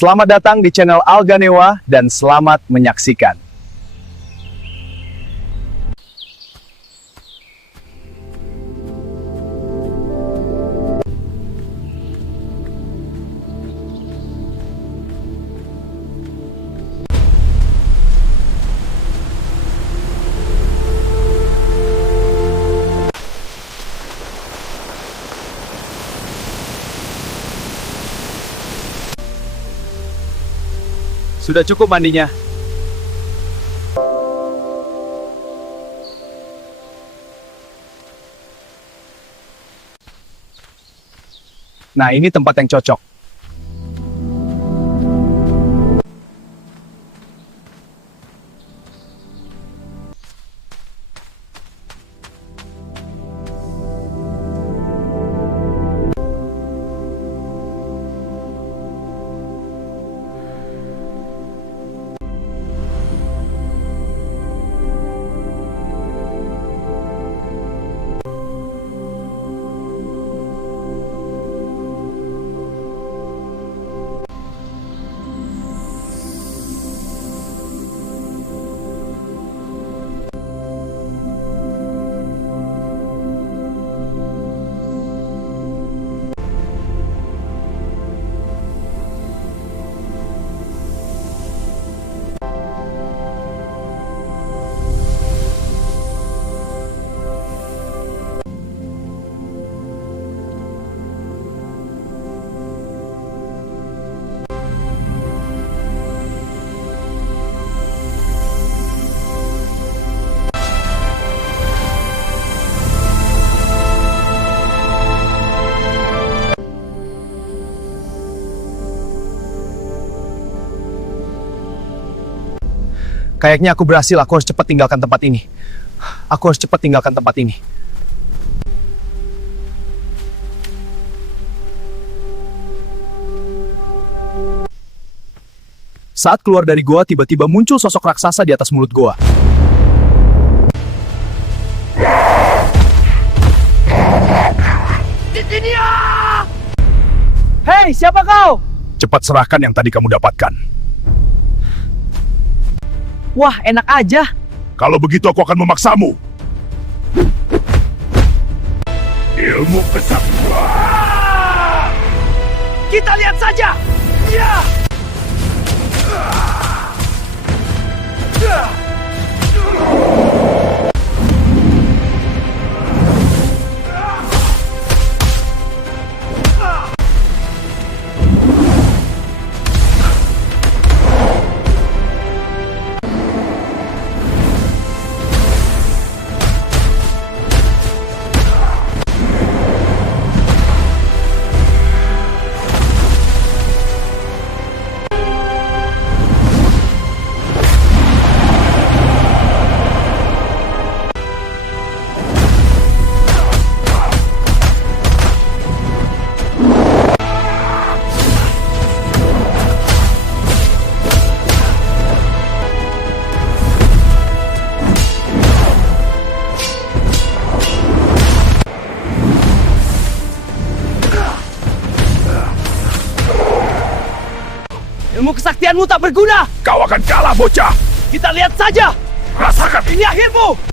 Selamat datang di channel Alganewa dan selamat menyaksikan. Sudah cukup mandinya. Nah, ini tempat yang cocok. Kayaknya aku berhasil, aku harus cepat tinggalkan tempat ini. Aku harus cepat tinggalkan tempat ini. Saat keluar dari goa, tiba-tiba muncul sosok raksasa di atas mulut goa. Hei, siapa kau? Cepat serahkan yang tadi kamu dapatkan. Wah, enak aja. Kalau begitu aku akan memaksamu. Ilmu kesaktian. Kita lihat saja. Ya. Ilmu kesaktianmu tak berguna. Kau akan kalah, bocah. Kita lihat saja. Rasakan. Ini akhirmu.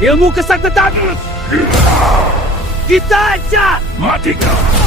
Ilmu kesaktian. Kita aja. Mati kau.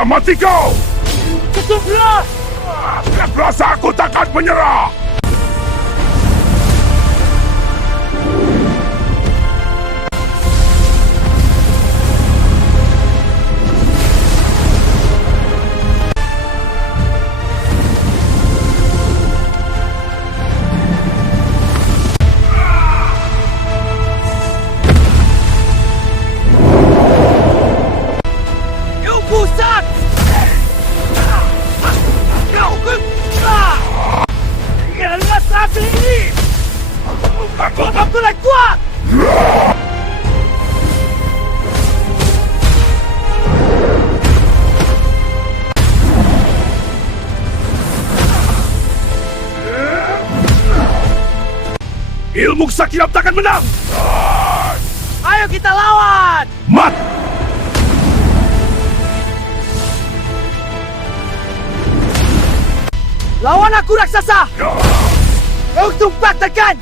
Mati kau! Tutuplah! Rasa aku takkan menyerah! Kau pusat! Kau gerak! Ingatlah saat ini! Aku betul kuat! Ilmu Sakilap takkan menang! Ayo kita lawan! Mat! Lawan aku raksasa! Kau tumpah tekan!